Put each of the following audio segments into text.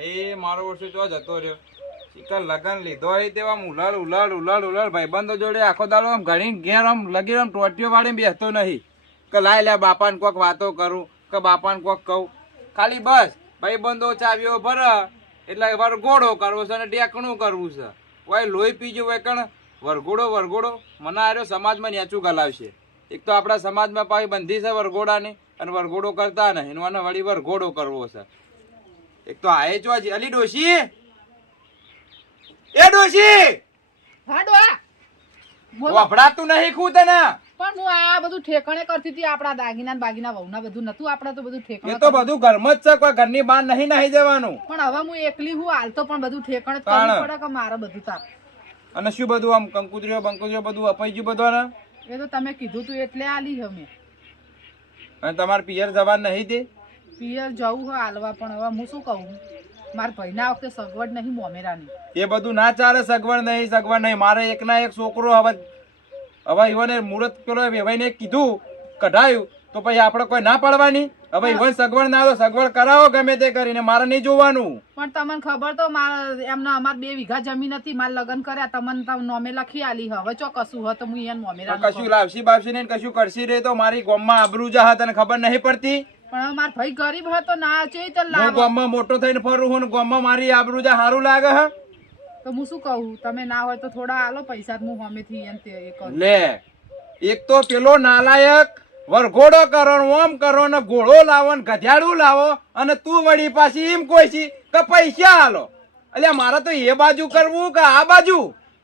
એ મારો વર્ષો જો જતો રહ્યો. ચિકન લગન લીધો હોય તેવા ઉલાડ ઉલાડ ઉલાડ ઉલાડ ભાઈબંધો જોડે આખો દાડો આમ ઘણી ઘેર આમ લગી આમ ટોટીઓ વાળીને બેસતો નહીં. કે લાય લે બાપાને કોક વાતો કરું, કે બાપાને કોક કહું. ખાલી બસ, ભાઈબંધો ચાવીઓ ભર, એટલે વરઘોડો કરવો છે અને ડેકણું કરવું છે. કોઈ લોહી પીજો હોય કણ વરઘોડો વરઘોડો, મને આર્યો સમાજમાં નેચું ગલાવશે. એક તો આપણા સમાજમાં પાછી બંધી છે વરઘોડાની અને વરઘોડો કરતા નહીં મને વળી વરઘોડો કરવો છે. એક તો આએ જો અલી ડોશી? એ ડોશી? હા ડોહા વફડાતું નહીં ખુદ તને? પણ હું આ બધું ઠેકાણે કરતી હતી આપણા દાગીના બાગીના વહુના બધું નતું આપણે તો બધું એ તો બધું ઘરમાં જ છે કોઈ ઘરની બહાર નહીં નાહી જવાનું. પણ હવે હું એકલી હું હાલ તો પણ બધું ઠેકાણે જ કરવું પડે કે મારે બધું તાર? અને શું બધું આમ કંકુતરીઓ બંકુતરીઓ બધું અપાઈ ગયું બધું ને એ તો તમે કીધું તું એટલે આલી અમે અને તમારે પિયર જવાન નહીં તે પિયર જવું હોય હાલવા પણ હવે હું શું કહું? મારા ભાઈના વખતે સગવડ નહીં મોમેરાની. એ બધું ના ચાલે સગવડ નહીં સગવડ નહીં. મારે એકના એક છોકરો હવે હવે ઈવને મુહૂર્ત પેલો વેવાઈને કીધું કઢાયું તો પછી આપણે કોઈ ના પાડવાની? હવે ઈવન સગવડ ના તો સગવડ કરાવો ગમે તે કરીને. મારે નહીં જોવાનું. પણ તમને ખબર તો એમને અમાર બે વીઘા જમીન હતી મારે લગ્ન કર્યા તમને તમે નોમે લખી આલી હવે ચો કશું હોય તો હું એને નોમે કશું લાવશી બાવશી ને કશું કરશી રે તો મારી ગોમમાં આબરૂ જા તને ખબર નહીં પડતી? પણ હવે ભાઈ ગરીબ હતો ના છે તો લાવ. ગામમાં મોટો થઈને ફરું હું ગામમાં મારી આબરૂ જા સારું લાગે હે? તો હું શું કહું? તમે ના હોય તો થોડા આલો પૈસા હું હમેથી તે કરું. લે એક તો પેલો નાલાયક વરઘોડો કરો ઓમ કરો ને ઘોડો લાવો ને ગધેડું લાવો અને તું વળી પાછી એમ કોઈ છી કે પૈસા હાલો એટલે મારે તો એ બાજુ કરવું કે આ બાજુ?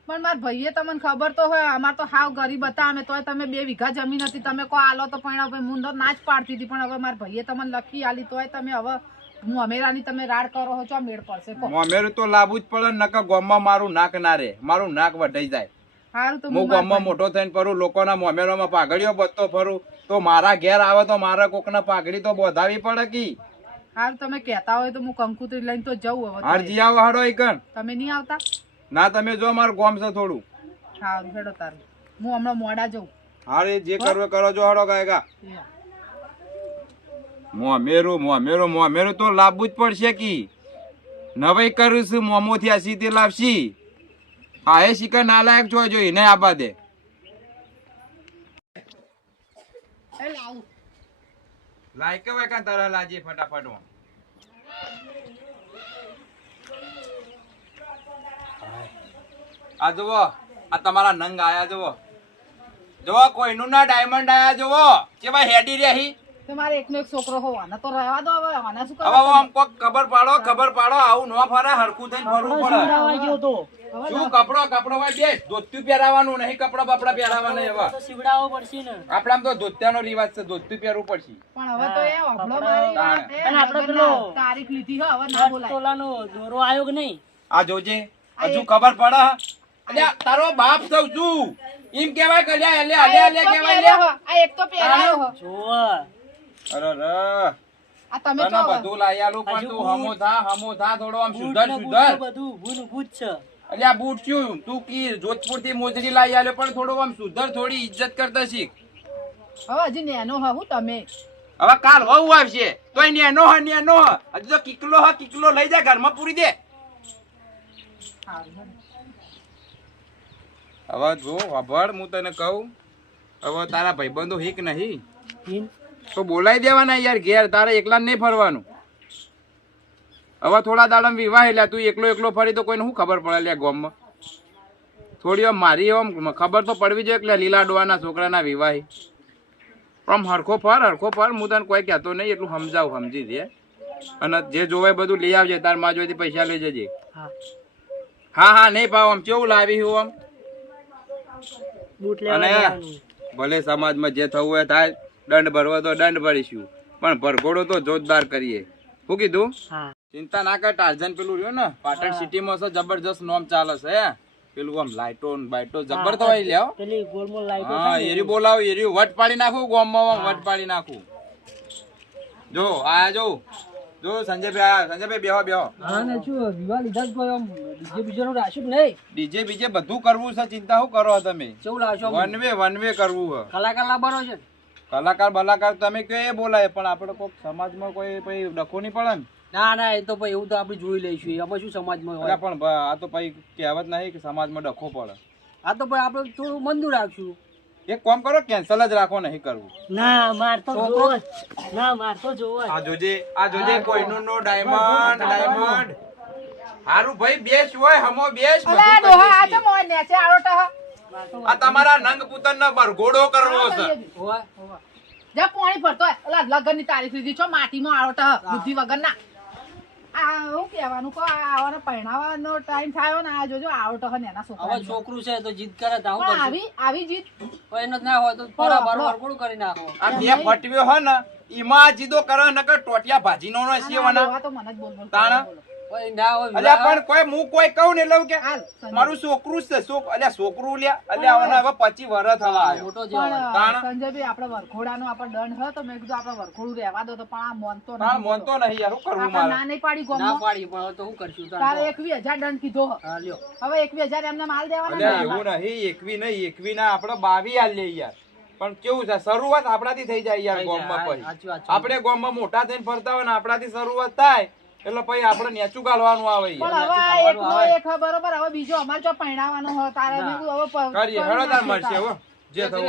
પણ મારા ભાઈએ તમને ખબર તો હોય અમાર તો હાવ ગરીબ હતા અમે તોય તમે બે વીઘા જમીન હતી તમે કો આલો તો પણ હવે હું ના જ પાડતી હતી પણ હવે મારા ભાઈએ તમને લખી આલી તોય તમે હવે હું અમેરાની તમે રાડ કરો છો મેળ પડશે મોમેરું તો લાવવું જ પડે નકર ગામમાં મારું નાક ના રે મારું નાક વઢાઈ જાય. સારું તો હું ગામમાં મોટો થઈને ફરું લોકોના મોમેરોમાં પાઘડીઓ બધતો ફરું તો મારા ઘેર આવે તો મારા કોકના પાઘડી તો બોધાવી પડે કી. હાલ તમે કહેતા હોય તો હું કંકુતરી લઈને તો જવું હવે હાર આવો હાડો ઈકણ તમે નહીં આવતા? ના તમે જો મારું ગોમ છે થોડું. સારું હેડો તારું. હું હમણાં મોડા જઉં. હારે જે કરવે કરો જો હડો ગાયગા મો મેરો મોમેરું મોમેરું તો લાવવું જ પડશે કી. નવાઈ કરીશું મોમોથી આ સીધે લાવશી. આ એ શિકર ના લાયક જોઈ જોઈ ને આબા દે લાયક હોય કાં તારા લાજી ફટાફટ આ જુઓ આ તમારા નંગ આયા જુઓ. જુઓ કોઈનું ના ડાયમંડ આયા જુઓ. કેવા હેડી રહી તો એકનો એક છોકરો હોવાના તો રહેવા દો હવે આને શું હવે આમ કોક ખબર પાડો ખબર પાડો આવું ન ફરે હરખું થઈને ફરવું પડે. હવે શું કપડો કપડો હોય બે ધોતિયું પહેરાવાનું નહીં કપડા બપડા પહેરાવાના એવા. આપડા તો ધોતિયાનો રિવાજ છે ધોત્યું પહેરવું પડશે. પણ હવે તો એ અભળો મારી અને આપણે પેલો- તારીખ લીધી હો હવે ના બોલાય. તોલાનો દોરો આવ્યો કે નહીં? આ જોજે હજુ ખબર પડે. અલ્યા તારો બાપ થઉં છું. એમ કેવાય કે અલ્યા અલ્યા અલ્યા અલ્યા કેવાય આ એક તો પહેરાયો હો. જોવા અરે રે આ તમે તો બધું લાઈ આલું પણ તું હમો થા હમો થા થોડો આમ સુધર સુધર. બધું ભૂન ભૂત ઊભું જ છે. અલ્યા બૂટ શું? તું કી જોધપુરથી મોજડી લાઈ આલ્યો પણ થોડો આમ સુધર થોડી ઇજ્જત કરતા શીખ. હવે હજી નેનો હા હું તમે. હવે કાલ વહુ આવશે. તોય નેનો હ નેનો હ. હજુ તો કિકલો હ કિકલો લઈ જા ઘરમાં પૂરી દે. હેડો. હવે જો વાભળ હું તને કહું હવે તારા ભાઈબંધો હિક નહીં. તો બોલાવી દેવાના યાર ઘેર તારે એકલા નહીં ફરવાનું. હવે થોડા દાડા વિવાહ એટલે તું એકલો એકલો ફરી તો કોઈને શું ખબર પડે લે ગોમમાં? થોડી આમ મારી આમ ખબર તો પડવી જોઈએ એટલે લીલા ડોવાના છોકરાના વિવાહી. આમ હરખો ફર હરખો ફર હું તને કોઈ કહેતો નહીં એટલું સમજાવું સમજી દે અને જે જોવાય બધું લઈ આવજે તારમાં જોઈતી પૈસા લઈ જજે. હા. હા હા નહીં ભાવ આમ કેવું લાવી હું આમ? અને ભલે સમાજમાં જે થવું હોય થાય દંડ ભરવો તો દંડ ભરીશું. પણ ભરઘોડો તો જોરદાર કરીએ. શું કીધું? ચિંતા ના કર ટાર્ઝન પેલું રહ્યું ને પાટણ સિટીમાં છે જબરજસ્ત નોમ ચાલે છે હે. પેલું આમ લાઇટો બાઇટો બાઈટો જબર તો હોય લ્યો. પેલી ગોળમોળ લાઈટો હા એરી બોલાવ એરી વટ પાડી નાખું ગોમમાં માં વટ પાડી નાખું. જો આ જો. જો સંજયભાઈ સંજયભાઈ બેહો બેહો. હા ને શું વિવાહ લીધા જ કોઈ ડીજે બીજેનું રાખ્યું કે નહીં. ડીજે બીજે બધું કરવું છે ચિંતા શું કરો તમે? કેવું લાવશો વન વે વન વે કરવું કલાકાર લાવવાનો છે. કલાકાર બલાકાર તમે કે એ બોલાય પણ આપણે કોઈ સમાજમાં કોઈ પછી ડખો નહીં પડે ને. ના ના એ તો ભાઈ એવું તો આપણે જોઈ લઈશું. એમાં શું સમાજમાં માં હોય પણ આ તો ભાઈ કહેવત નહીં કે સમાજમાં ડખો પડે. આ તો ભાઈ આપણે થોડું મંદુ રાખશું. એક કામ કરો કેન્સલ જ રાખો નહીં કરવું. ના માર તો જોવો ના માર તો જોવો આ જોજે આ જોજે કોઈનું નો ડાયમંડ ડાયમંડ હારું ભાઈ બેસ હોય હમો બેસ અલા ડોહા આ તો મોય ને છે આરો ટહ. તો આ તમારા નંગ પુતન નો બરઘોડો કરવો છે. જા પાણી ભરતો હોય. અલા લગનની તારીખ લીધી છો માટીમાં આડો ટહ. બુદ્ધિ વગર ના આ હું કહેવાનું કહો આ પહેણાવાનો ટાઈમ થયો ને આ જોજો આવતો એના હવે છોકરું છે તો જીદ કરે તો આવું આવી આવી જીદ એનો જ ના હોય તો થોડા કરી નાખો. આ બે ફટવ્યો હે ને ઈમાં જીદો કરે નકર ટોટિયા ભાજી નો સેવાના તો મને જ બોલ બોલ તાણા? બોલો. કોઈ ના હોય અલ્યા પણ કોઈ હું કોઈ કહું ને એટલે કે મારું છોકરું છે અલ્યા છોકરું લ્યા અલ્યા હવે હવે પચી વરસ થવા આવ્યો. મોટો જેવો પણ તાણા? સંજયભાઈ આપણે વરઘોડાનો આપણે દંડ હોય તો મેં કીધું આપણે વરઘોડું રહેવા દો તો પણ આ મોનતો તાણ મોનતો નહીં યાર શું કરવું મારે? ના નહીં પાડી ના પાડી પણ તો શું કરશું? તારે તો? એકવી હજાર દંડ કીધો. લ્યો. હવે એકવી એમને માલ દેવાના અલ્યા એવું નહીં એકવી નહીં એકવી ના આપણે બાવી આલ લે યાર. પણ કેવું છે શરૂઆત આપણાથી થઈ જાય યાર ગોમમાં ગોમમાં ગોમ પછી. આપણે ગોમમાં મોટા થઈને ફરતા હોય ને આપણાથી શરૂઆત થાય. એટલે પછી આપણે નેચું ગાળવાનું આવે પણ હવે એકનો એક બરોબર હવે બીજો અમારે જો પહેણાવાનો હોય તારે. હવે કરીએ. હેડો તાર મળશે. હો. જે થવું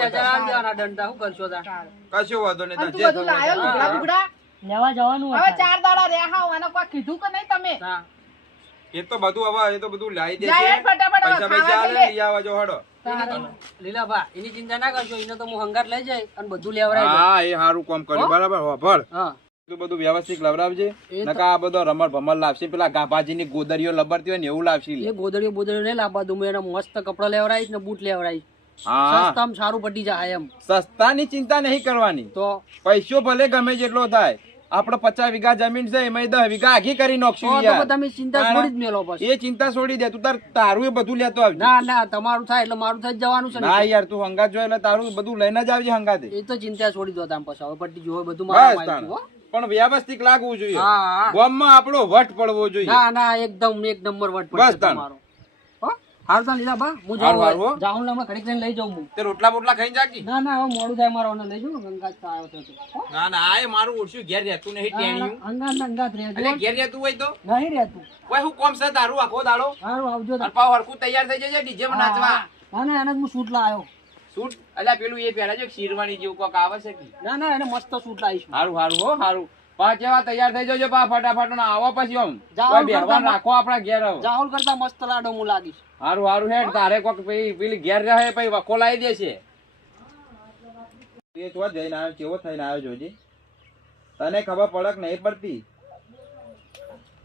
દંડ કરશો? તારે. કશો વાંધો નહીં તાર જે થવું લાયો લુગડા બુગડા? લેવા જવાનું હવે ચાર દાડા રહ્યા હાવ આને કોઈ કીધું કે નહીં તમે? એ તો બધું હવે એ તો બધું લાવી દેશે પૈસા પૈસા લઈ લે. જો હડો. લીલાભા એની ચિંતા ના કરશો એને તો હું હંગાર લઈ જાય અને બધું લેવરાય હા એ સારું કામ કર્યું. બરાબર હોભળ હા. તું બધું વ્યવસ્થિત લવડાવજે. નકા આ બધો રમણ ભમર લાવશે. પેલા ગાભાજીની ગોદરીઓ લબડતી હોય ને એવું લાવશે એ ગોદરીઓ બોદડીઓ નહીં લાવવા દઉં એના મસ્ત કપડા લેવરાઈશ ને બૂટ લેવરાઈશ સસ્તામાં સારું પડી જાય એમ. સસ્તાની ચિંતા નહીં કરવાની. તો? પૈસો ભલે ગમે જેટલો થાય આપડે પચાસ વીઘા જમીન છે એમાં દસ વીઘા આખી કરી નાખશું તમે ચિંતા છોડી જ મેલો એ ચિંતા છોડી દે. તું તાર તારું એ બધું લેતો આવજે. ના ના તમારું થાય એટલે મારું થાય જવાનું છે ને. યાર તું હંગાત જો એટલે તારું બધું લઈને જ આવજે હંગાતે. એ તો ચિંતા છોડી દો તમે પછી. હવે પટ્ટી જોવે બધું મારા પણ વ્યવસ્થિત લાગવું જોઈએ. ગામમાં આપણો વટ પડવો જોઈએ. ના ના એકદમ એક નંબર વટ પડશે તમારો. હાલ તો લીધા બા. હું હારું, હારું. જાઉં જાઉં ને ઘડીક લઈને લઈ જાઉં હું. તે રોટલા બોટલા ખાઈને જાગી? ના ના હવે મોડું થાય મારો લઈ જાઉં ગંગાજ તો આવ્યો તો. ના ના આ મારું ઓછું ઘેર રહેતું નહીં ટેણિયું. અંગાત અંગાત રહેજો. એટલે ઘેર રહેતું હોય તો? નહીં રહેતું. કોઈ હું કોમ છે? તારું આખો દાડો. સારું આવજો પાવ હરખું તૈયાર થઈ જજે ડીજે માં નાચવા. ના ના એને હું સૂટ લાવ્યો સૂટ? અલ્યા પેલું એ પહેરાજો શીરવાની જેવું કોક આવે છે કે? ના ના એને મસ્ત સૂટ લાવીશું સારું સારું હો સારું પાંચ એવા તૈયાર થઈ જજો પા ફટાફટ ના આવો પછી આમ. બેહવાન રાખો આપણા ઘેર જાહુલ કરતા મસ્ત લાડો હું લાગીશ સારું સારું હેડ તારે કોક પેલી ઘેર રહે પછી વખો લાવી દેશે. એ તો જઈને આવ્યો કેવો થઈને આવ્યો જોજી. તને ખબર પડક નહીં પડતી?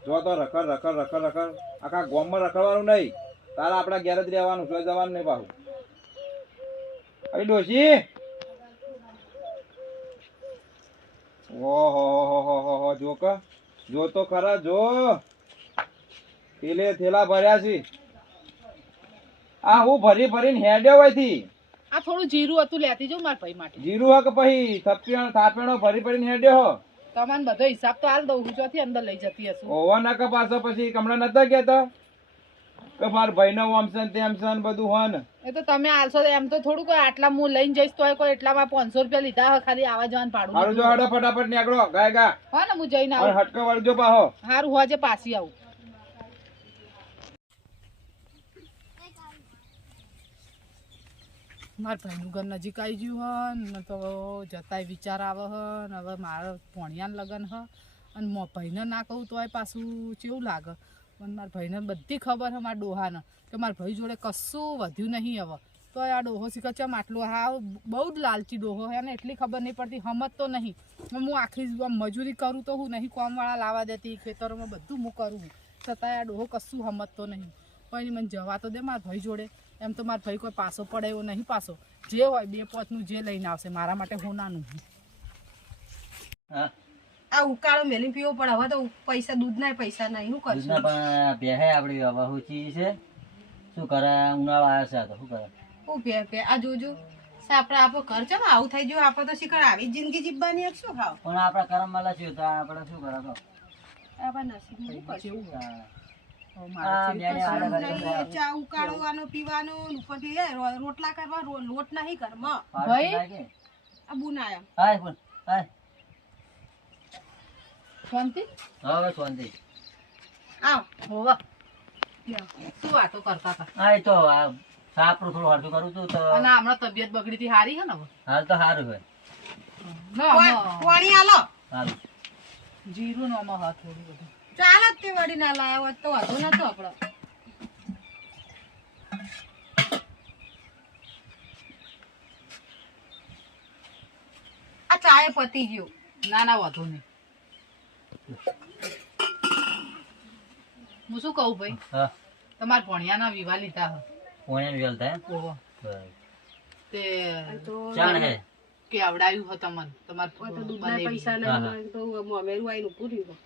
જો તો રખડ રખડ રખડ રખડ. આખા ગોમમાં રખડવાનું નહીં. તારે આપણા ઘેર જ રહેવાનું જોઈ જવાનું નહીં પાછું. અરે ડોશી. ઓહો જો ક. જો તો ખરા જો. પેલે થેલા ભર્યા છે. આ હું ભરી ભરીને હેડ્યો હોયથી આ થોડું જીરું હતું લેતી જો મારા ભાઈ માટે. જીરું હક પછી થપ્પિયાણ થાપેણો ભરી ભરીને હેડ્યો હો. તમને બધો હિસાબ તો હાલ દઉં હું ચોથી અંદર લઈ જતી હશું. ઓવા ના કપાસો પાછો પછી કમળા નતા ગયા કહેતા? કે માર ભાઈનો આમ છે તેમ છે બધું હોય ને. એ તો તમે આલશો એમ તો થોડું કોઈ આટલા હું લઈને જઈશ તો કોઈ એટલામાં પાંચસો રૂપિયા લીધા હોય ખાલી આવા જવાનું હારું ભાડું જો હડો ફટાફટ નીકળો ગાય ગા. હા ને હું જઈને આવું. હટકો વાળજો પાહો. સારું હોજે પાછી આવું. મારા ભાઈનું ઘર નજીક આવી ગયું હન ને તો જતાય વિચાર આવે હવે મારા ભણિયાને લગ્ન હ. અને મો ભાઈને ના કહું તોય પાછું કેવું લાગે? પણ મારા ભાઈને બધી ખબર છે મારા ડોહાને કે મારા ભાઈ જોડે કશું વધ્યું નહીં હવે. તો આ ડોહો શીખે છે આટલો હા બહુ જ લાલચી ડોહો છે અને એટલી ખબર નહીં પડતી, હમત તો નહીં. હું આખી મજૂરી કરું તો હું નહીં કોમવાળા લાવા દેતી, ખેતરોમાં બધું હું કરું છતાં આ ડોહો કશું હમત તો નહીં. પણ મને જવા તો દે મારા ભાઈ જોડે. એમ તો મારા ભાઈ કોઈ પાસો પડે એવો નહીં પાસો જે હોય બે પોચનું જે લઈને આવશે, મારા માટે હોનાનું. આ ઉકાળો મેલી પીવો પણ હવે તો પૈસા દૂધના પૈસા નહીં. શું કરશું? પણ બેહે આપડી હવે હું ચીજ છે. શું કરે? ઉનાળો આવે છે આ તો શું કરે? હું પે પે આ જોજો. આપડે આપણો ઘર છે આવું થઈ ગયું? આપણે તો શીખર આવી જિંદગી જીવવાની એક શું ખાવ? પણ આપણા મળે છે તો આપણે શું કરે તો? આપણા નસીબ બેને નહીં, ચા ઉકાળવાનો પીવાનો ઉપરથી રોટલા કરવા લોટ નહીં ઘરમાં. લાગે? આ હાય બોલ, હાય. શાંતિ હવે શાંતિ આવ હોવા. શું વાતો કરતા હતા? હા એ તો આ થોડું હળતું કરું છું તો અને હમણાં તબિયત બગડી હતી હારી હે ને હાલ તો હારું પાણી આલો જીરું નો આમાં હાથ થોડું બધું. ચાલ જ તે વળી ના લાયા હોત તો વાંધો નતો આપણો આ ચાય પતી ગયો. ના ના વાંધો નહીં. હું શું કહું ભાઈ? હા. તમારા ભણિયાના વિવાહ લીધા હે. થાય ઓહો. તે ચાણ હે? કે આવડાયું હો તમને તમાર બનેવી. પૈસા ના તો મોમેરું રહ્યું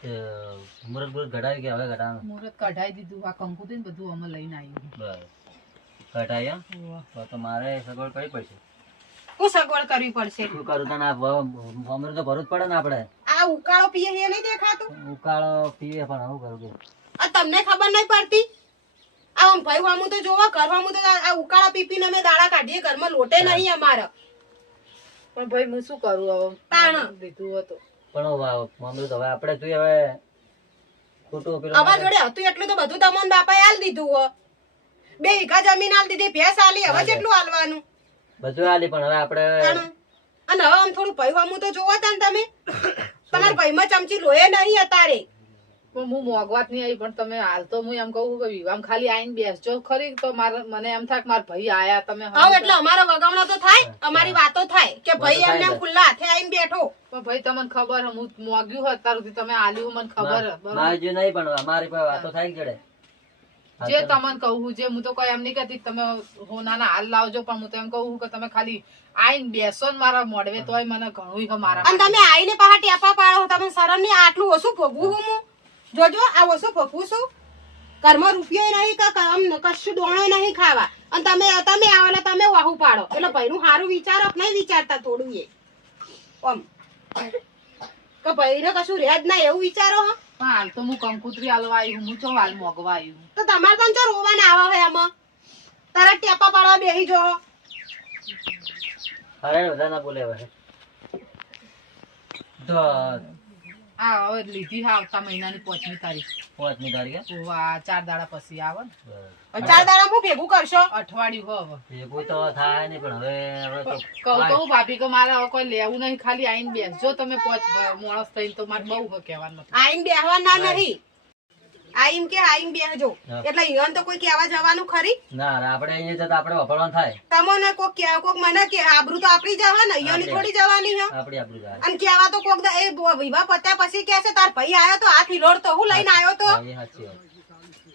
તે મુરત બુરત ઘટાડી કે હવે ઘટાડવાનું મુહૂર્ત કઢાઈ દીધું આ કંકુ ને બધું અમે લઈને આવ્યું બરાબર કઢાયા તો મારે સગવડ કરવી પડશે. હું સગવડ કરવી પડશે? શું કરું તને? આ વ- તો ભરવું જ પડે ને આપણે. આ ઉકાળો પીએ એ નહીં દેખાતું? ઉકાળો પીએ પણ આવું કરું કે? આ તમને ખબર નહીં પડતી? આમ ભાઈ વામું તો જોવો કરવામું તો આ ઉકાળા પી પીને અમે દાડા કાઢીએ ઘરમાં લોટે નહીં અમારે. પણ ભાઈ હું શું કરું હવે? તાણ. દીધું હતું. પણ વા- તો હવે આપણે તું હવે? ખોટું પેલું અમાર જોડે હતું એટલું તો બધું તમને બાપાએ આલ દીધું હો. બે વીઘા જમીન આલ દીધી ભેંસ આલી હવે કેટલું આલવાનું? બધું આલી પણ હવે આપણે અને હવે આમ થોડું ભાઈ વામું તો જોવો તા ને તમે. તમારા ભાઈમાં ચમચી લોહે નહીં અતારે પણ હું મોગવાત નહીં આવી પણ તમે હાલ તો હું એમ કહું કે વિવાહ ખાલી આઈને બેસજો. ખરી તો મારે મને એમ થાય કે મારા ભાઈ આયા તમે હવે એટલે અમારો વગામણો તો થાય અમારી વાતો થાય કે ભાઈ એમને એમ ખુલ્લા હાથે આઈને બેઠો. પણ ભાઈ તમને ખબર હે, મોગ્યું અત્યાર સુધી તમે આલ્યું મને ખબર? મારે જે નહીં પણ અમારી વાતો થાય કે જડે. જે તમને કહું છું, જે હું તો કોઈ એમ નહીં કહેતી તમે હોનાના હાલ લાવજો પણ હું તો એમ કહું છું કે તમે ખાલી આઈને બેસો ને મારા મોડવે તોય મને ઘણું હે મારા અને તમે આઈને પાછા ટેપા પાડો તમે શરમની આટલું ઓછું ભોગવું હું હું. જોજો આ ઓછું ભોગવું છું. કર્મ રૂપિયો નહીં કે આમ કશું દોણો નહીં ખાવા. અને તમે તમે આવો ને તમે વાહુ પાડો. એટલે ભાઈનું સારું વિચારો નહીં વિચારતા થોડું એ. આમ કે ભાઈને કશું રહે જ ના એવું વિચારો હા. પણ હાલ તો હું કંકુતરી હાલવા આવી હું ચો હાલ મોગવા આવી તો તમારે તો ચો રોવા ના આવે એમાં આમાં? તારા ટેપા પાડવા બેસી જો. અરે બધા ના બોલે હવે. તો આ હવે લીધી હા આવતા મહિનાની પાંચમી તારીખ. પાંચમી તારીખે તો ચાર દાડા પછી આવે ને. ચાર દાડા હું ભેગું કરશો? અઠવાડિયું હો હવે. ભેગું તો થાય નહીં પણ હવે કહું તો ભાભી કે મારે હવે કોઈ લેવું નહીં ખાલી આઈને બેસજો. તમે પોચ મોણસ થઈને તો મારે બહુ કહેવાનું આઈને આઈન બેહવાના નહીં. આઈન કે આઈમ બેહજો. એટલે ઈવન તો કોઈ કહેવા જવાનું ખરી? ના આપણે અહીંયા જતા આપણે વફળવાનું થાય. તમને કોક કોક મને કે આબરૂ તો આપણી જવા ને ઈયોની થોડી જવાની હે આપણી આબરૂ જવા અને કેવા તો કોક એ વિવાહ પત્યા પછી કે છે તાર ભાઈ આયો તો આ ફિલોડ તો હું લઈને આયો તો.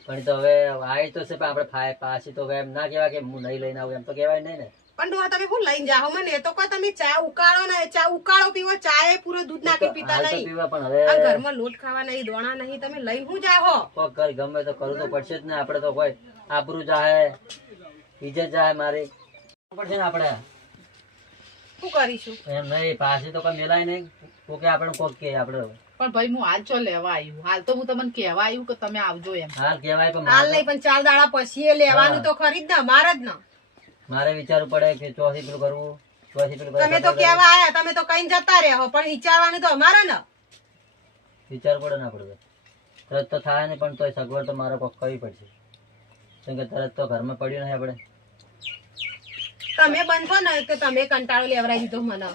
પણ તો હવે આવી તો છે પણ આપણે ફાય પાછી તો હવે એમ ના કહેવાય કે હું નહીં લઈને આવું એમ તો કહેવાય નહીં ને. પણ ડોહા તમે હું લઈને જાઓ? મને એ તો કોઈ તમે ચા ઉકાળો ને ચા ઉકાળો પીવો ચા એ પૂરો દૂધ નાખી પીતા નહીં. આ ઘરમાં લોટ ખાવા નહીં દોણા નહીં તમે લઈ હું જાઓ? કોક કર ગમે તો કરવું તો પડશે જ ને આપણે તો કોઈ આબરૂ જાહે બીજે જાહે મારી. પડશે ને આપણે? શું કરીશું? એમ નહીં પાછી તો કોઈ મેલાય નહીં. કોકે આપણે કોક કે આપણે પણ ભાઈ હું હાલ ચો લેવા આવ્યું હાલ તો હું તમને કહેવા આવ્યું કે તમે આવજો એમ. હાલ કહેવાય પણ હાલ નહીં પણ ચાર દાડા પછી લેવાનું તો ખરી જ ને અમારે જ ને. મારે વિચારવું પડે કે ચોથી પેલું કરવું ચોથી પેલું તમે તો કેવા આયા તમે તો કઈ જતા રહ્યા પણ વિચારવાનું તો અમારે ને. વિચારવું પડે ના પડે તરત તો થાય ને પણ તોય સગવડ તો મારે કોક કરવી પડશે. કેમ કે તરત તો ઘરમાં પડ્યું નહીં આપણે. તમે બનશો ને કે તમે કંટાળો લેવરાઈ દીધો મને.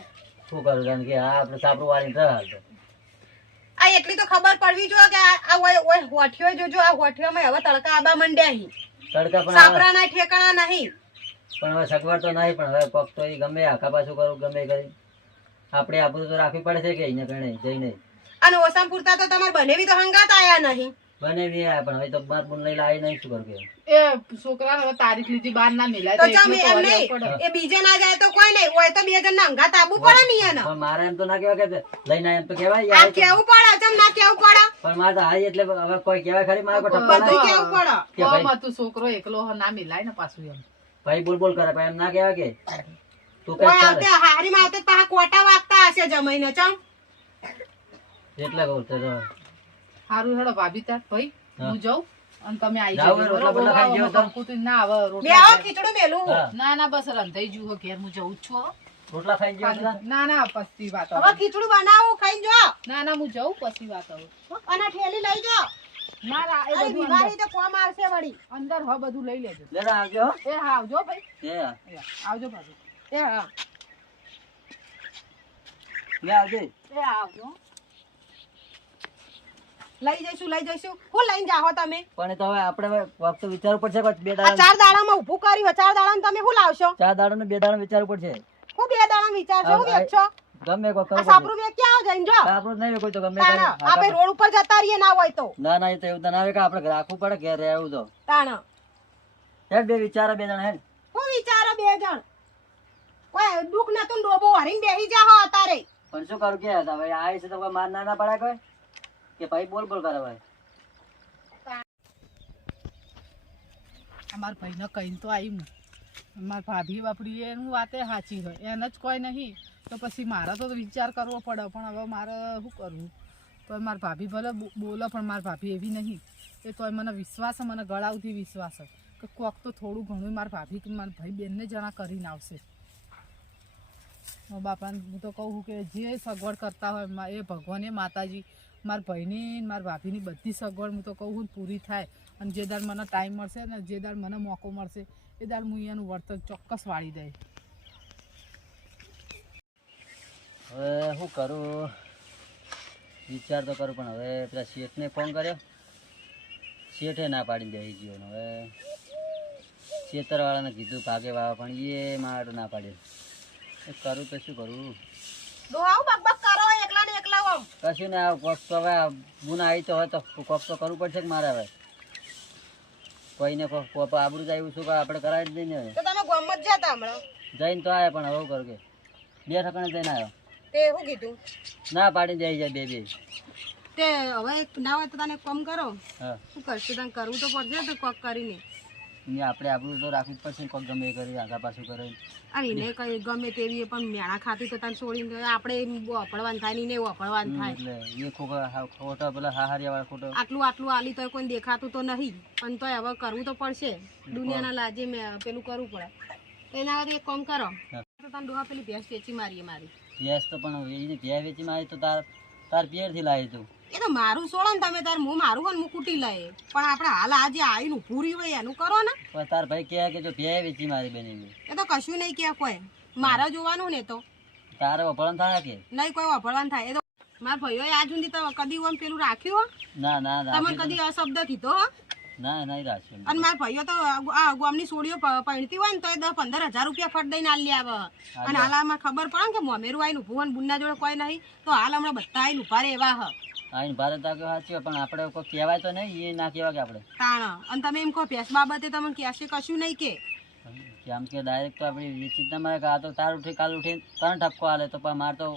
શું કરું કારણ કે આ આપણે સાપરું વાળીને રહે હાલ તો આ એટલી તો ખબર પડવી જોઈએ કે આ આ ઓય ઓય હોઠિયો જોજો આ હોઠિયોમાં હવે તડકા આબા મંડ્યા હી. તડકા પણ સાપરા ના ઠેકાણા નહીં. પણ હવે સગવડ તો નહીં પણ હવે પગ તો એ ગમે આખા પાછું કરું ગમે કરી. આપણે આપણું તો રાખવી પડે છે કે અહીંયા કણે જઈને? અને ઓસામ પૂરતા તો તમારે બનેવી તો હંગાત આયા નહીં. બનેવી આયા પણ હવે તો બાર બુન લઈ લાવી નહીં શું કરું કે? એ છોકરા હવે તારીખ લીધી બાર ના મિલાય તો તો ચમ એકલું તો એમ નહીં એ બીજે ના જાય તો કોઈ નહીં હોય તો બે જણ ના હંગાત આબુ પડે ને એને પણ મારે એમ તો ના કેવા કે લઈને એમ તો કેવાય યાર. કેવું પડે ચમ ના કેવું પડે? પણ મારે તો હારી એટલે હવે કોઈ કેવાય ખરી મારે કોઈ ટપ્પા નહીં. કેવું પડે? કે ભાઈ તું છોકરો એકલો હે, ના મિલાય ને પાછું એમ. ભાઈ બોલ બોલ કરે ભાઈ એમ ના કહેવાય કે તું કઈ આવતે હારી માં આવતે પાછા કોટા વાગતા હશે જમાઈને ચમ. એટલે કહું તો હારું હેડો ભાભી તાર ભાઈ હું. જાઉં અને તમે આવી જાઓ, જજો રોટલા બોટલા ખાઈ બરોબર જાઓ તો. કંકુતરી ના આવે રોટલા ખીચડું મેલું. હું. હા ના ના બસ રંધાઈ જુઓ ઘેર હું જઉં છું રોટલા ખાઈ ગયો ના ના પછી વાત હવે હવે. ખીચડું બનાવું ખાઈ જો. ના ના હું જઉં પછી વાત આવું. અને ઠેલી લઈ જાઓ ના ના એ બધું દિવાળી તો કોમ આવશે વળી. અંદર હવે બધું લઈ લેજો. લેડા આવજો. એ હા આવજો ભાઈ. એ હા. એ હા, આવજો ભાભી. એ હા. લે આવજે. એ આવજો. લઈ જઈશું લઈ જઈશું. હું લઈને જાહો તમે. પણ તો હવે આપણે વખત વિચારવું પડશે બે આ દાડા ચાર દાડામાં ઊભું કર્યું ચાર દાડામાં તમે શું લાવશો? ચાર દાડા ને બે દાડા વિચારવું પડશે. હું બે દાડા વિચારશો હું વેચશો? ગમે કો કરો સાપરું વેચ ક્યાં જઈને જો. પડશે નહીં કોઈ તો ગમે તાણ આપણે રોડ ઉપર જતા રહીએ ના હોય તો. ના ના એ તો એવું ના આવે કે આપણે રાખવું પડે ઘેર રહેવું તો. તાણ. હેડ બે વિચારો બે જણ હેડ. હું વિચારો બે જણ. કોઈ દુખ ના તું ડોબો હરીને બેહી જા હો અતારે પણ શું કરું કે હતા ભાઈ આય છે તો કોઈ માર ના ના પડે કોઈ? કે ભાઈ બોલ બોલ કરે ભાઈ. અમારા ભાઈને કહીને તો આવી મારા ભાભી બાપડી એનું વાતે સાચી હોય. એને જ કોઈ નહીં. તો પછી મારે તો વિચાર કરવો પડે, પણ હવે મારે શું કરવું? તો મારા ભાભી ભલે બોલે, પણ મારા ભાભી એવી નહીં. એ તોય મને વિશ્વાસ, મને ગળાવથી વિશ્વાસ કે કોક તો થોડું ઘણું મારા ભાભી કે મારા ભાઈ બેનને જણા કરીને આવશે. બાપાને, હું તો કહું છું કે જે સગવડ કરતા હોય એ ભગવાને માતાજી, મારા ભાઈની, મારા ભાભીની બધી સગવડ હું તો કહું ને પૂરી થાય. અને જે દાડ મને ટાઈમ મળશે ને, જે દાડ મને મોકો મળશે, એ દાડ હું અહીંયાનું વર્તન ચોક્કસ વાળી દઈશ. હવે શું કરું? વિચાર તો કરું પણ હવે પેલા શેઠને ફોન કર્યો. શેઠે ના પાડી બેસી ગયો હવે. ખેતરવાળાને કીધું ભાગે વાવા પણ એ મારે ના પાડ્યો કરું તો શું કરું? કશું ને આ કોક તો હવે ગુણ આવી તો હોય તો કોક તો કરવું પડશે કે મારે હવે. કોઈને કોક આબરું જાય શું કે આપણે કરાવી જ દઈએ ને જઈને તો આવ્યા પણ હવે શું કરું કે? બે ઠકાણે જઈને આવ્યો તે શું કીધું? ના પાડી જાય જાય બે બે. તે હવે ના હોય તો તને કોમ કરો. શું કરશે? તને કરવું તો પડશે તો કોક કરીને. આપણે આપણું તો રાખવું પડશે કોક ગમે કરી આગા પાછું કરે. અરે એને કઈ ગમે તેવી પણ મેણા ખાતી તો તને છોડીને આપણે વાપરવાનું થાય નહીં ને વાપરવાનું થાય. એટલે એ ખોટા પેલા હાહારિયા વાળા ખોટો. આટલું આટલું આલી તો કોઈ દેખાતું તો નહીં. પણ તોય હવે કરવું તો પડશે. દુનિયાના લાજે મેં પેલું કરવું પડે. એના વગર એક કામ કરો. તો તને ડોહા પેલી ભેંસ વેચી મારીએ મારી. ભેંસ તો પણ એને વેચી માં તો તાર તાર પિયરથી લાવી તું એ તો મારું છોડો ને તમે તાર હું મારું હોય હું કૂટી લઈએ પણ આપણે હાલ આજે આવીને રહ્યું હોય એનું કરો ને. પણ તાર ભાઈ કહે કે જો ભે વેચી મારી બેની એ તો કશું નહીં કે કોઈ. મારા જોવાનું ને તો. તારે વપરાણ થાય કે? નહીં કોઈ વાપરવાનું થાય. એ તો મારા ભાઈઓ આજ સુધી તો કદી ઓમ પેલું રાખ્યું ના ના ના તમને કદી અશબ્દ કીધો હો? ના રાખ્યું અને મારા ભાઈઓ તો આ ગામની સોડીઓ પ- હોય ને તો એ દસ પંદર હજાર રૂપિયા ફટ દઈને આલી આવે અને હાલ આમાં ખબર પડે ને કે મોમેરું આવીને ઊભું હોય બુનના જોડે કોઈ નહીં તો હાલ હમણાં બધા આવીને રહે એવા હ. આઈને ભારત સાચી પણ આપણે કોઈ કહેવાય તો નહીં એ ના કહેવાય કે આપણે. તાણ. અને તમે એમ કહો ભેંસ બાબતે તમને કહેશે કશું નહીં કે. કે કે ડાયરેક્ટ તો આપણી વેચી ના મારે આ તો તાર ઉઠી કાલ ઉઠી ત્રણ ઠપકો હાલે તો પણ મારે તો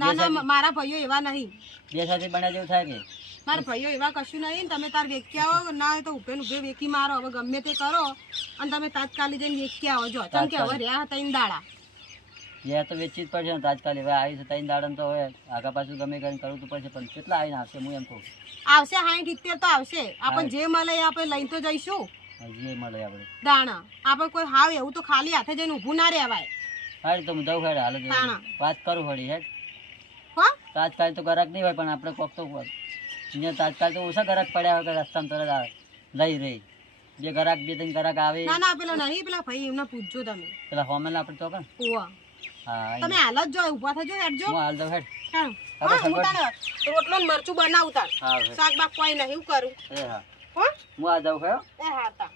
ના ના મારા ભાઈઓ એવા નહીં. બે સાથે બના જેવું થાય કે? મારા ભાઈઓ એવા કશું નહીં. તમે તાર વેચી આવો ના તો ઉભે ઉભે વેચી મારો. હવે ગમે તે કરો. અને તમે તાત્કાલિક જઈને વેચી આવો. જો કેમ કે હવે રહ્યા હતા દાડા એ તો વેચી જ પડશે તાજકાલ હવે આવી છે ત્રણ દાડા તો હવે આગા પાછું ગમે કરીને કરવું તો પડશે. પણ કેટલા આવીને આવશે હું એમ કહું. આવશે હાઈઠ ઇત્તેર તો આવશે. આપણે જે મળે એ આપણે લઈને તો જઈશું. જે મળે આપણે. દાણા. આપણે કોઈ હાવ એવું તો ખાલી હાથે જઈને ઊભું ના રહેવાય. હારી તો હું દઉં હેડ હાલ. વાત કરું હળી હેડ. હા તાજકાલ તો ગરાક નહીં હોય પણ આપણે કોક તો અહીંયા તાજકાલ તો ઓછા ગરાક પડ્યા હોય કે રસ્તામાં તરત આવે લઈ રહી. જે ગરાક બે ત્રણ ગરાક આવે ના ના પેલો નહીં પેલા ભાઈ એમને પૂછજો તમે. પેલા હોમેલ આપણે તો કણ? ઓવા. તમે હાલ જ જો ઊભા થજો હેડજો હું હાલ દઉં હેડ હા, હા તને રોટલો ને મરચું બનાવતા શાક બાક કોઈ નહીં હું કરું. એ હા. હો? આ દઉં હેડ એ હા તા.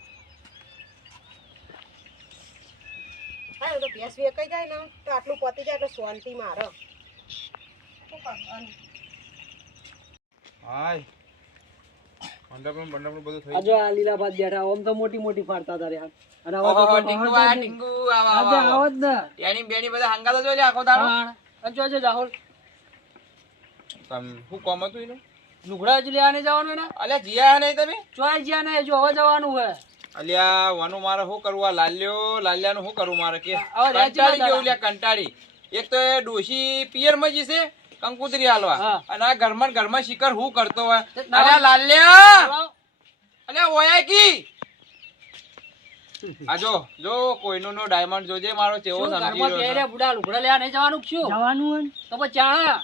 હા તો ભેંસ વેચાઈ જાય ને તો આટલું પતી જાય તો શાંતિ મારે થઈ આ જો આ લીલા ભાત બેઠા આમ તો મોટી મોટી ફાડતા હતા અને આવા ટીંગુ આ ટીંગુ આવા આવા. આવો જ ને. તેની બેની બધા હંગાતો જોજે આખો દાડો. અને જો જો રાહુલ તમ શું કોમ હતું એનું? લુગડા જ લેવાને જવાનું ને અલ્યા જીયા નહીં તમે? ચોય જ્યાં ને જો હવે જવાનું હોય અલ્યા વાનું મારે શું કરવું? આ લાલ્યો લાલ્યાનું શું કરવું મારે? કે કંટાળી ગયું લ્યા કંટાળી. એક તો એ ડોશી પિયર મજી જશે કંકુતરી હાલવા. અને આ ઘરમાં ઘરમાં શિકર હું કરતો હોય? અરે લાલ્યા અરે ઓયા કી? આજો જો જો કોઈનો નો ડાયમંડ જોજે મારો ચેવો સમજી રહ્યો છે. બુડા લુગડા લેવા નહીં જવાનું શું? જવાનું હોય તો પછી ચાણા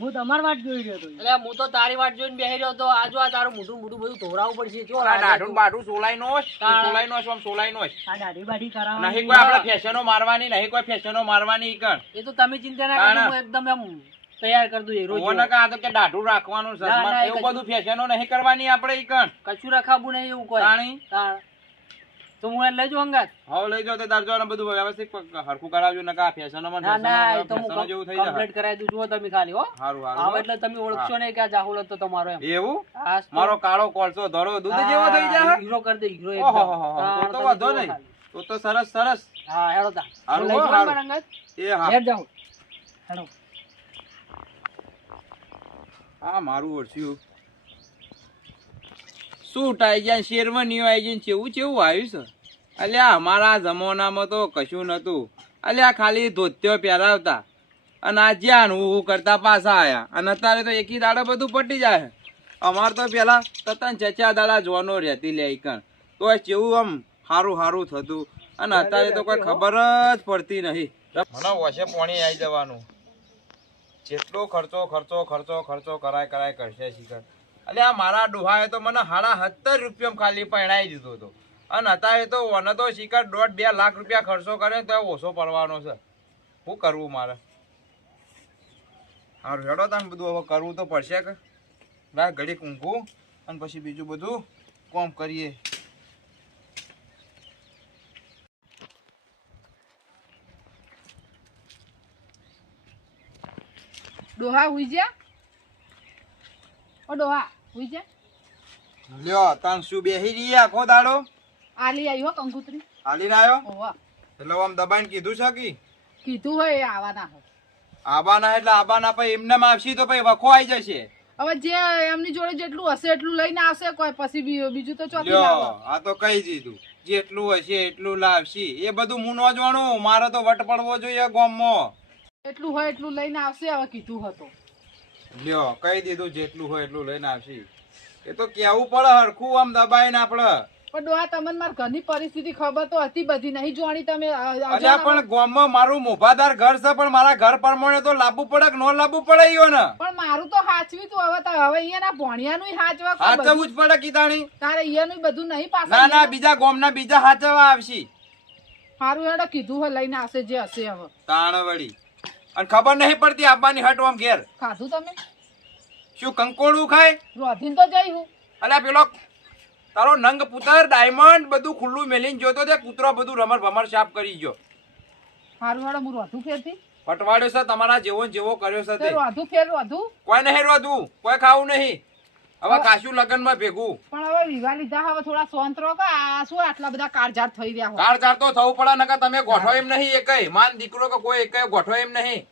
હું તમારી વાત જોઈ રહ્યો હતો એટલે હું તો તારી વાટ જોઈને બેહી રહ્યો હતો આજો આ તારું મોઢું મોઢું બધું ધોરાવું પડશે જો આ દાઢું બાઢું સોલાઈ નો. સોલાઈ નો આમ સોલાઈ નો આ દાઢી બાઢી નહીં કોઈ આપણે ફેશનો મારવાની નહીં કોઈ ફેશનો મારવાની ઈ કણ. એ તો તમે ચિંતા ના કરો હું એકદમ એમ તૈયાર કરી દઉં એ રોજ જેવો. કા તો કે દાઢું રાખવાનું ના, ના, સસમા એ એવું બધું ફેશનો નહીં કરવાની આપણે ઈ કણ. કશું રખાવું નહીં એવું કોઈ તાણી? તાણ. તો હું એને અંગાત? હવે લઈ જાઓ તો તારજો ને બધું વ્યવસ્થિત હરખું કરાવજો નકા આ ફેશનોમાં ના ના તો હું જેવું થઈ જાય. કમ્પ્લીટ કરાવી દઉં જુઓ તમે ખાલી હો. હારું આવો હારું એટલે તમે ઓળખશો નહીં કે આ જાહુલ હતો તમારો એમ. એવું? મારો કાળો કોલસો ધોળો દૂધ જેવો થઈ જાય? હીરો કરી દે હીરો એકદમ. હો હો, તાણ તો તો વાંધો નહીં. તો તો સરસ સરસ. હા હેડો તા. હારું લઈ હો, જાઓ હારું. મારા અંગાત. એ હા. હેડો. આ મારું ઓળખ્યું સૂટ આવી ગયા શેરવાનીઓ આવી ગઈ ચેવું ચેવું આવ્યું છે? અલ્યા અમારા જમાનામાં તો કશું નતું અલ્યા ખાલી ધોત્યો પહેરાવતા. અને આ જ્યાં હું કરતા પાછા આયા. અને અત્યારે તો એકી દાડો બધું પટી જાય. અમારે તો પેલા તતન ચચા દાડા જોવાનો રહેતી લે કણ તો ચેવું આમ સારું સારું થતું. અને અત્યારે તો કોઈ ખબર જ પડતી નહીં. મને વશે પાણી આવી જવાનું. જેટલો ખર્ચો ખર્ચો ખર્ચો ખર્ચો કરાય કરાય કરશે શીખર. એટલે આ મારા ડોહાએ તો મને સાડા સત્તર રૂપિયા ખાલી પરણાવી દીધો હતો. અને અત્યારે તો મને તો શિકાર દોઢ બે લાખ રૂપિયા ખર્ચો કરે તો ઓછો પડવાનો છે. શું કરવું મારે? સારું હેડો તાન બધું હવે કરવું તો પડશે કે? ના, ઘડીક ઊંઘું અને પછી બીજું બધું કોમ કરીએ. ડોહા હુઈ જા ઓ ડોહા હુઈ જા. લ્યો તાન શું બેહી રહીએ આખો દાડો આલી આયો હો કંકુતરી ના આયો? ઓવા એટલે આમ દબાઈને કીધું છે કી? કીધું હોય આવાના હોય. આબાના એટલે આબાના પછી એમને આવશી તો પછી વખો આવી જશે. હવે જે એમની જોડે જેટલું હશે એટલું લઈને આવશે કોઈ પછી બી- બીજું તો ચોથી લાવો. આ તો કહી દીધું. જેટલું હશે એટલું લાવશી. એ બધું હું નો જાણું. મારે તો વટ પડવો જોઈએ ગામમાં. એટલું હોય એટલું લઈને આવશે હવે કીધું હતો. લ્યો કહી દીધું જેટલું હોય એટલું લઈને આવશી. એ તો કેવું પડે હરખું આમ દબાઈને આપણે. પણ ડોહા તમને મારી ઘરની પરિસ્થિતિ ખબર તો હતી બધી. નહીં જોવાની તમે અલ્યા પણ ગામમાં મારું મોભાદાર ઘર છે પણ મારા ઘર પ્રમાણે તો લાવવું પડે કે ન લાવવું પડે ઈયો ને પણ મારું તો હાચવી તું. હવે તો હવે અહીંયાના ભણિયાનું હાચવા હાચવવું જ પડે કીધાણી તારે અહીંયાનું બધું નહીં ના પાછા ના બીજા ગામના બીજા હાચવા આવશી. સારું હેડો કીધું હોય લઈને આવશે જે હશે હવે. તાણ વળી અને ખબર નહીં પડતી આંબાની હટ આમ ઘેર. ખાધું તમે? શું કંકોડું ખાય? રોધીન તો જઈ હું. અલ્યા પેલો તારો નંગ પુતર ડાયમંડ બધું ખુલ્લું મેલીને જોતો તે કૂતરો બધું રમર ભમર સાફ કરી ગયો. સારું હેડો હું રોધું ફેરથી. પટવાડ્યો છે તમારા જેવો જેવો કર્યો છે તે. રોધું ફેર રોધું. કોઈ નહીં રોધું કોઈ ખાવું નહીં. હવે ખાસું લગનમાં ભેગું. પણ હવે વિવાહ લીધા હવે થોડા શાંત રહો કે આ શું આટલા બધા કારજાર થઈ રહ્યા કારજાર તો થવું પડે નકર તમે ગોઠો એમ નહીં એકય. માન દીકરો કે કોઈ એકય ગોઠો એમ નહીં.